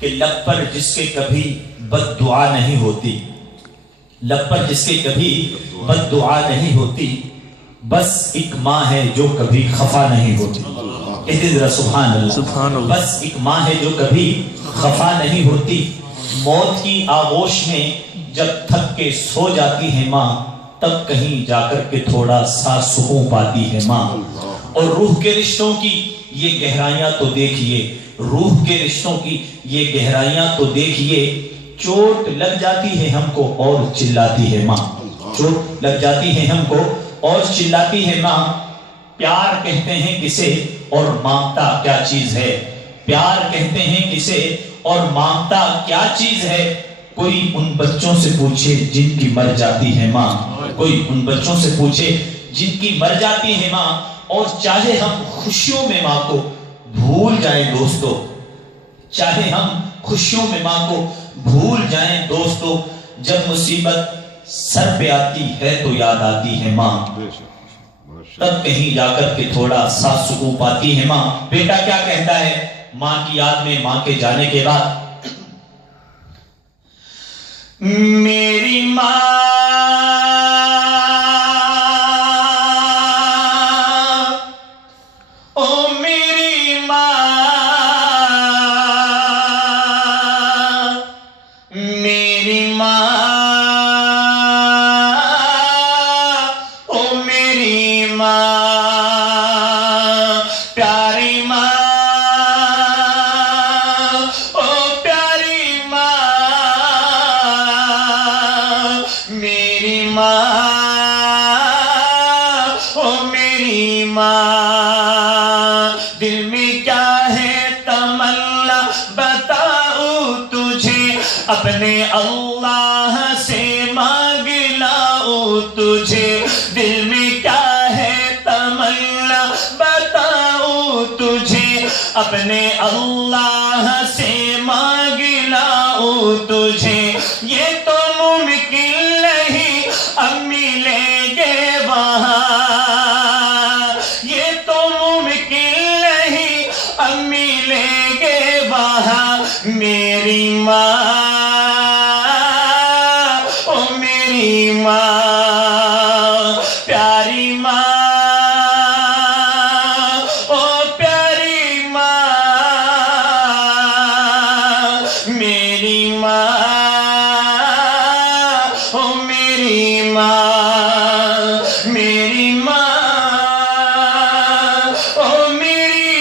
کہ لب پر جس کے کبھی بد دعا نہیں ہوتی، لب پر جس کے کبھی بد دعا نہیں ہوتی، بس ایک ماں ہے جو کبھی خفا نہیں ہوتی۔ کہتے ذرا سبحان اللہ۔ بس ایک ماں ہے جو کبھی خفا نہیں ہوتی، موت کی آغوش میں جب تھک کے سو جاتی ہے ماں، تب کہیں جا کر کے تھوڑا سا سکون پاتی ہے ماں۔ اور روح کے رشتوں کی یہ گہرائیاں تو دیکھیے، روح کے رشتوں کی یہ گہرائیاں تو دیکھیے، چوٹ لگ جاتی ہے ہم کو اور چلاتی ہے ماں، چوٹ لگ جاتی ہے ہم کو اور چلاتی ہے ماں۔ پیار کہتے ہیں کسے اور مانگتا کیا چیز ہے، پیار کہتے ہیں کسے اور مانگتا کیا چیز ہے، کوئی ان بچوں سے پوچھے جن کی مر جاتی ہے ماں، کوئی ان بچوں سے پوچھے جن کی مر جاتی ہے ماں۔ اور چاہے ہم خوشیوں میں ماں کو بھول جائیں دوستو، چاہے ہم خوشیوں میں ماں کو بھول جائیں دوستو، جب مصیبت سر پہ آتی ہے تو یاد آتی ہے ماں، تب کہیں جا کر کے تھوڑا سا سکون پاتی ہے ماں۔ بیٹا کیا کہتا ہے ماں کی یاد میں، ماں کے جانے کے بعد؟ میری ماں دل میں کیا ہے تمنا بتاؤں تجھے، اپنے اللہ سے مانگ لاؤں تجھے، دل میں کیا ہے تمنا بتاؤں تجھے، اپنے اللہ سے مانگ لاؤں تجھے۔ یہ تو ممکن نہیں اب ملیں گے وہاں، میری ماں او میری ماں، پیاری ماں او پیاری ماں، میری ماں او میری ماں، میری ماں او میری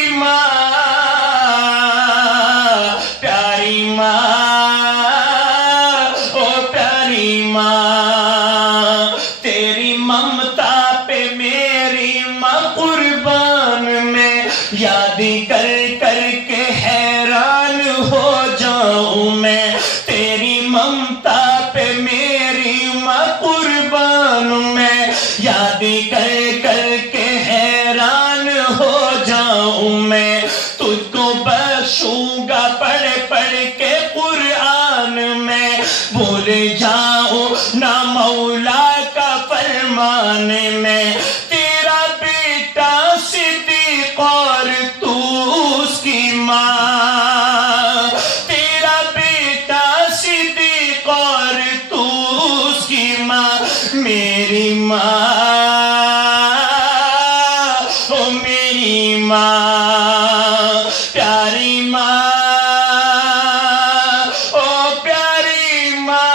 ماں، تیری ممتا پہ میری ماں قربان، میں یاد کر کر کے حیران ہو جاؤں میں، تیری ممتا پہ میری ماں قربان، میں یاد کر کر کے حیران ہو جاؤں میں، تجھ کو بخشوں گا پڑھ پڑھ کے قرآن میں، بھول جاؤں نہ مولا کا فرمان میں، تیرا بیٹا صدیق اور تو اس کی ماں، تیرا بیٹا صدیق اور تو اس کی ماں، میری ماں او میری ماں، پیاری ماں او پیاری ماں،